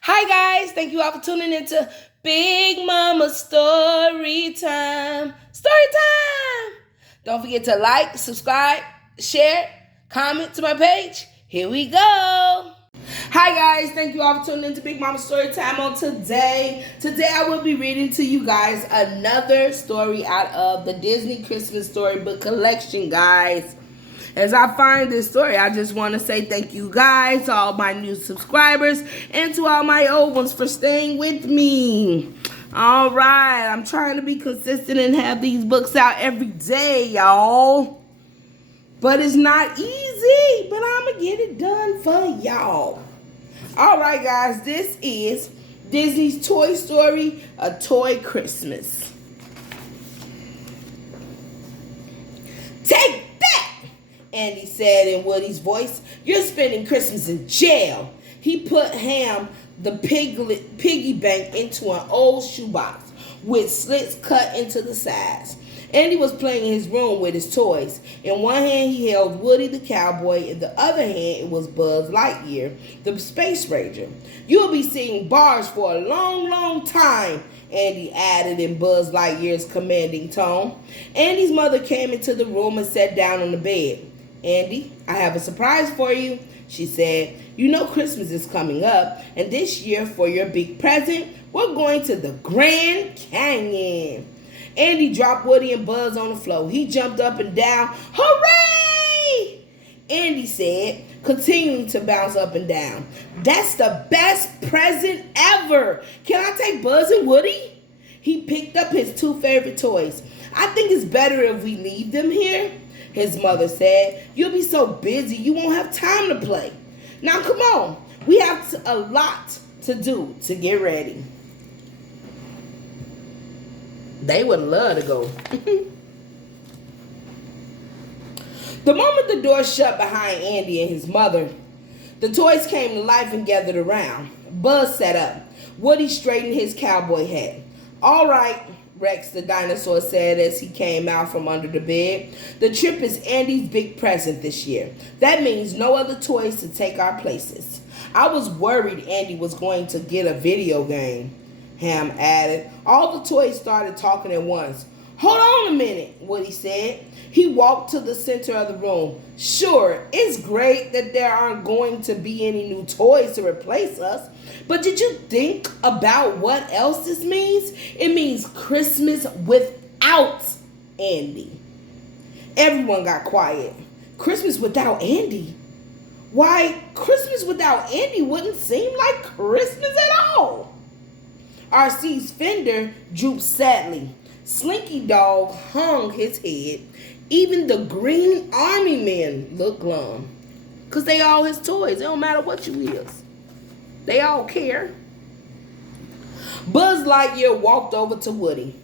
Hi guys, thank you all for tuning into Big Mama Story Time. Story Time! Don't forget to like, subscribe, share, comment to my page. Here we go. Hi guys, thank you all for tuning into Big Mama Story Time on today. Today I will be reading to you guys another story out of the Disney Christmas Storybook collection, guys. As I find this story, I just want to say thank you guys, to all my new subscribers, and to all my old ones for staying with me. All right, I'm trying to be consistent and have these books out every day, y'all. But it's not easy, but I'm going to get it done for y'all. All right, guys, this is Disney's Toy Story, A Toy Christmas. Take Andy said in Woody's voice, "You're spending Christmas in jail." He put Ham, the piggy bank, into an old shoebox with slits cut into the sides. Andy was playing in his room with his toys. In one hand he held Woody the cowboy, in the other hand it was Buzz Lightyear, the space ranger. "You'll be seeing bars for a long, long time," Andy added in Buzz Lightyear's commanding tone. Andy's mother came into the room and sat down on the bed. "Andy, I have a surprise for you," she said. "You know Christmas is coming up, and this year for your big present, we're going to the Grand Canyon." Andy dropped Woody and Buzz on the floor. He jumped up and down. "Hooray!" Andy said, continuing to bounce up and down. "That's the best present ever. Can I take Buzz and Woody?" He picked up his two favorite toys. "I think it's better if we leave them here," his mother said. "You'll be so busy you won't have time to play. Now come on, we have a lot to do to get ready." They would love to go. The moment the door shut behind Andy and his mother, the toys came to life and gathered around. Buzz sat up. Woody straightened his cowboy hat. "All right," Rex the dinosaur said as he came out from under the bed. "The trip is Andy's big present this year. That means no other toys to take our places." "I was worried Andy was going to get a video game," Ham added. All the toys started talking at once. "Hold on a minute," Woody said. He walked to the center of the room. "Sure, it's great that there aren't going to be any new toys to replace us, but did you think about what else this means? It means Christmas without Andy." Everyone got quiet. Christmas without Andy? Why, Christmas without Andy wouldn't seem like Christmas at all. R.C.'s fender drooped sadly. Slinky Dog hung his head. Even the Green Army men looked glum. Because they all his toys. It don't matter what you is. They all care. Buzz Lightyear walked over to Woody.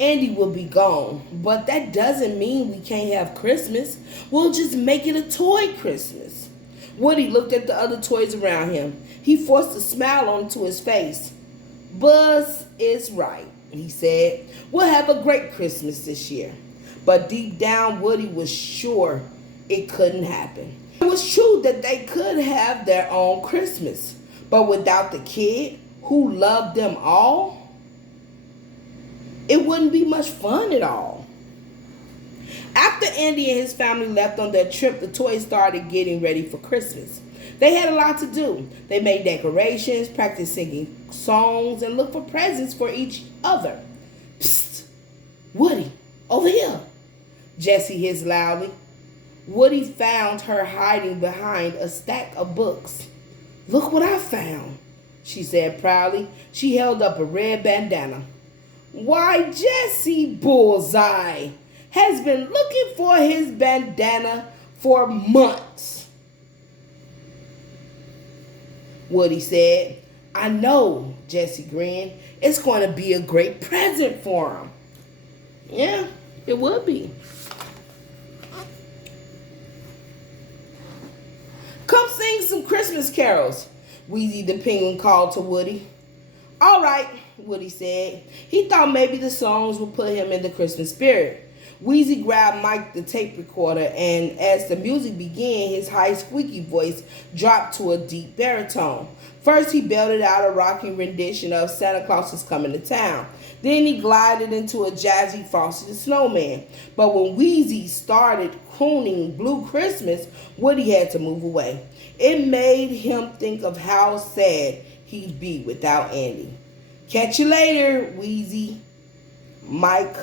"Andy will be gone, but that doesn't mean we can't have Christmas. We'll just make it a toy Christmas." Woody looked at the other toys around him. He forced a smile onto his face. "Buzz is right," he said. "We'll have a great Christmas this year." But deep down, Woody was sure it couldn't happen. It was true that they could have their own Christmas, but without the kid who loved them all, it wouldn't be much fun at all. After Andy and his family left on their trip, the toys started getting ready for Christmas. They had a lot to do. They made decorations, practiced singing songs, and looked for presents for each other. "Psst! Woody, over here!" Jessie hissed loudly. Woody found her hiding behind a stack of books. "Look what I found," she said proudly. She held up a red bandana. "Why, Jessie Bullseye has been looking for his bandana for months," Woody said. "I know," Jessie grinned. "It's going to be a great present for him." Yeah, it would be. "Come sing some Christmas carols," Wheezy the penguin called to Woody. "All right," Woody said. He thought maybe the songs would put him in the Christmas spirit. Wheezy grabbed Mike the tape recorder, and as the music began, his high squeaky voice dropped to a deep baritone. First, he belted out a rocking rendition of Santa Claus is Coming to Town. Then he glided into a jazzy Frosty the Snowman. But when Wheezy started crooning Blue Christmas, Woody had to move away. It made him think of how sad he'd be without Andy. Catch you later, Wheezy. Mike,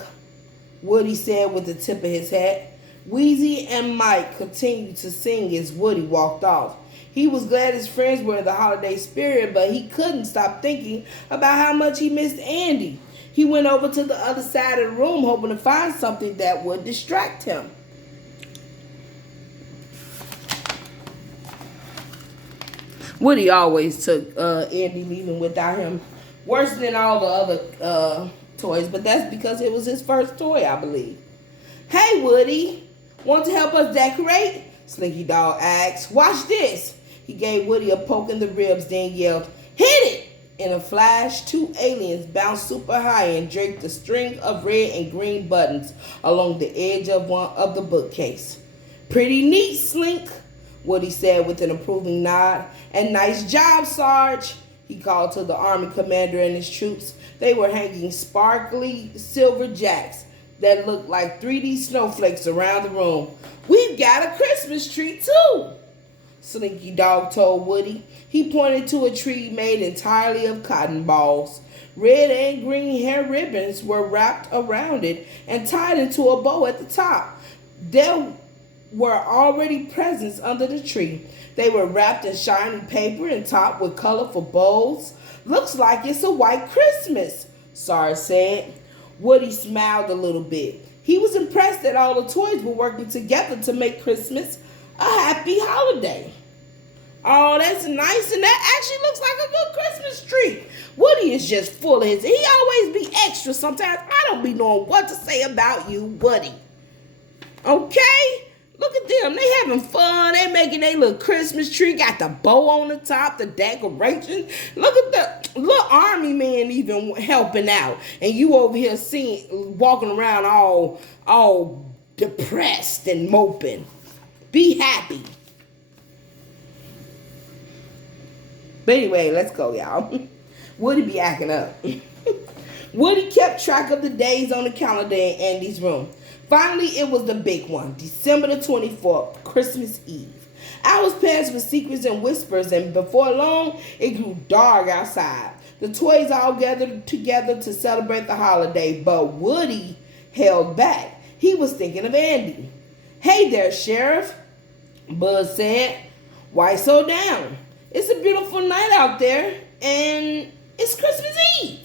Woody said with the tip of his hat. Wheezy and Mike continued to sing as Woody walked off. He was glad his friends were in the holiday spirit, but he couldn't stop thinking about how much he missed Andy. He went over to the other side of the room, hoping to find something that would distract him. Woody always took Andy leaving without him worse than all the other toys, but that's because it was his first toy, I believe. Hey, Woody, want to help us decorate? Slinky Dog asked. Watch this. He gave Woody a poke in the ribs, then yelled, hit it! In a flash, two aliens bounced super high and draped a string of red and green buttons along the edge of one of the bookcase. Pretty neat, Slink, Woody said with an approving nod. And nice job, Sarge, he called to the army commander and his troops. They were hanging sparkly silver jacks that looked like 3D snowflakes around the room. We've got a Christmas tree, too, Slinky Dog told Woody. He pointed to a tree made entirely of cotton balls. Red and green hair ribbons were wrapped around it and tied into a bow at the top. There were already presents under the tree. They were wrapped in shiny paper and topped with colorful bows. Looks like it's a white Christmas, Sarge said. Woody smiled a little bit. He was impressed that all the toys were working together to make Christmas a happy holiday. Oh, that's nice, and that actually looks like a good Christmas tree. Woody is just full of his. He always be extra sometimes. I don't be knowing what to say about you, Woody. Okay? Look at them. They having fun. They making their little Christmas tree. Got the bow on the top, the decoration. Look at the little army man even helping out. And you over here walking around all depressed and moping. Be happy. But anyway, let's go, y'all. Woody be acting up. Woody kept track of the days on the calendar in Andy's room. Finally, it was the big one, December the 24th, Christmas Eve. Hours passed with secrets and whispers, and before long, it grew dark outside. The toys all gathered together to celebrate the holiday, but Woody held back. He was thinking of Andy. Hey there, Sheriff, Buzz said. Why so down? It's a beautiful night out there, and it's Christmas Eve.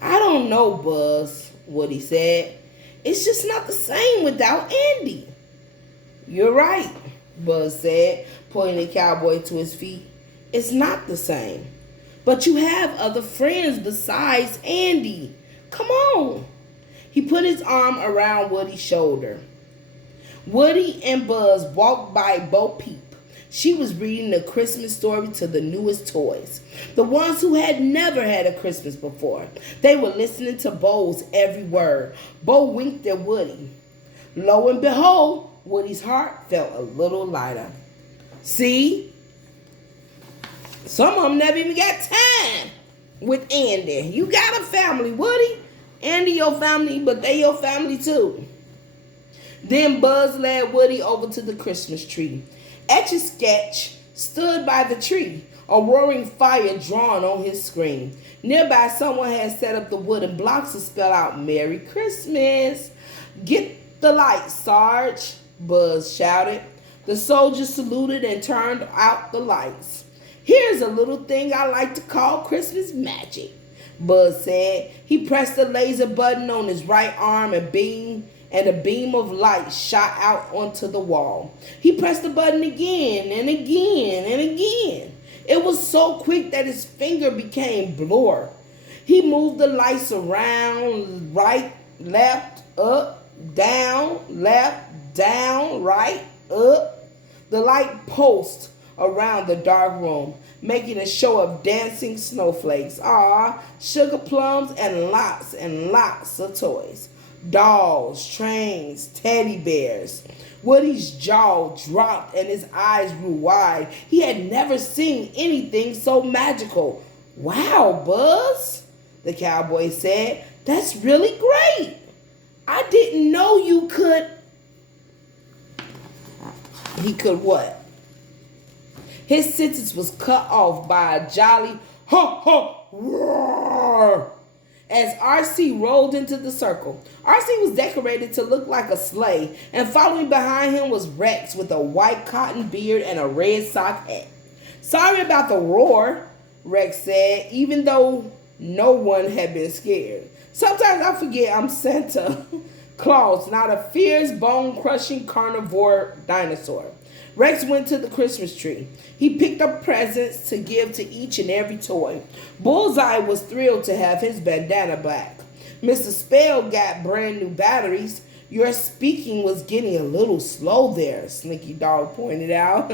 I don't know, Buzz, Woody said. It's just not the same without Andy. You're right, Buzz said, pointing the cowboy to his feet. It's not the same. But you have other friends besides Andy. Come on. He put his arm around Woody's shoulder. Woody and Buzz walked by Bo Peep. She was reading the Christmas story to the newest toys, the ones who had never had a Christmas before. They were listening to Bo's every word. Bo winked at Woody. Lo and behold, Woody's heart felt a little lighter. See? Some of them never even got time with Andy. You got a family, Woody. Andy your family, but they your family too. Then Buzz led Woody over to the Christmas tree. Etch-a-Sketch stood by the tree, a roaring fire drawn on his screen. Nearby, someone had set up the wooden blocks to spell out Merry Christmas. Get the lights, Sarge, Buzz shouted. The soldiers saluted and turned out the lights. Here's a little thing I like to call Christmas magic, Buzz said. He pressed the laser button on his right arm and a beam of light shot out onto the wall. He pressed the button again and again and again. It was so quick that his finger became blur. He moved the lights around, right, left, up, down, left, down, right, up. The light pulsed around the dark room, making a show of dancing snowflakes, sugar plums, and lots of toys. Dolls, trains, teddy bears. Woody's jaw dropped and his eyes grew wide. He had never seen anything so magical. Wow, Buzz, the cowboy said. That's really great. I didn't know you could. He could what? His sentence was cut off by a jolly ho ho roar as R.C. rolled into the circle. R.C. was decorated to look like a sleigh, and following behind him was Rex with a white cotton beard and a red sock hat. Sorry about the roar, Rex said, even though no one had been scared. Sometimes I forget I'm Santa Claus, not a fierce, bone-crushing carnivore dinosaur. Rex went to the Christmas tree. He picked up presents to give to each and every toy. Bullseye was thrilled to have his bandana back. Mr. Spell got brand new batteries. Your speaking was getting a little slow there, Slinky Dog pointed out.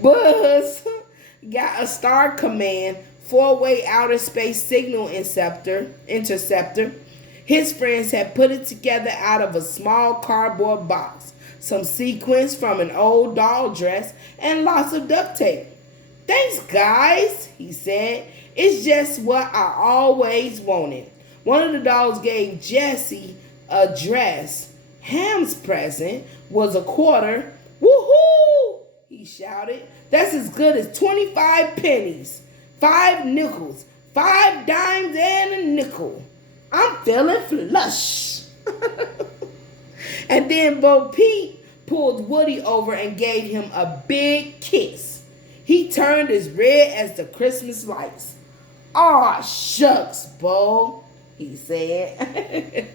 Buzz got a Star Command 4-way outer space signal interceptor. His friends had put it together out of a small cardboard box, some sequins from an old doll dress, and lots of duct tape. Thanks, guys, he said. It's just what I always wanted. One of the dolls gave Jessie a dress. Ham's present was a quarter. Woohoo! He shouted. That's as good as 25 pennies, 5 nickels, 5 dimes, and a nickel. I'm feeling flush. And then Bo Peep pulled Woody over and gave him a big kiss. He turned as red as the Christmas lights. Aw, shucks, Bo, he said.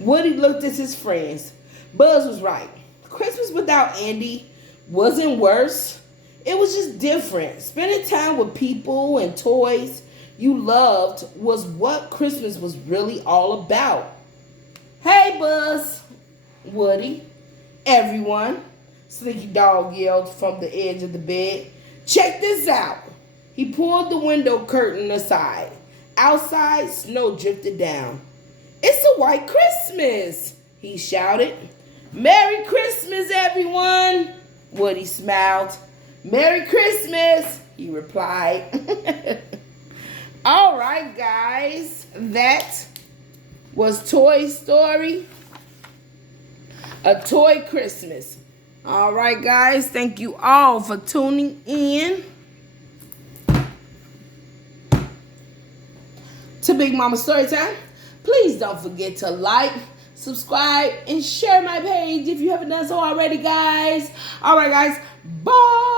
Woody looked at his friends. Buzz was right. Christmas without Andy wasn't worse. It was just different. Spending time with people and toys you loved was what Christmas was really all about. Hey, Buzz, Woody, everyone, Slinky Dog yelled from the edge of the bed. Check this out. He pulled the window curtain aside. Outside, snow drifted down. It's a white Christmas, he shouted. Merry Christmas, everyone, Woody smiled. Merry Christmas, he replied. All right, guys, that was Toy Story, A Toy Christmas. All right, guys, thank you all for tuning in to Big Mama Storytime. Please don't forget to like, subscribe, and share my page if you haven't done so already, guys. All right, guys, bye.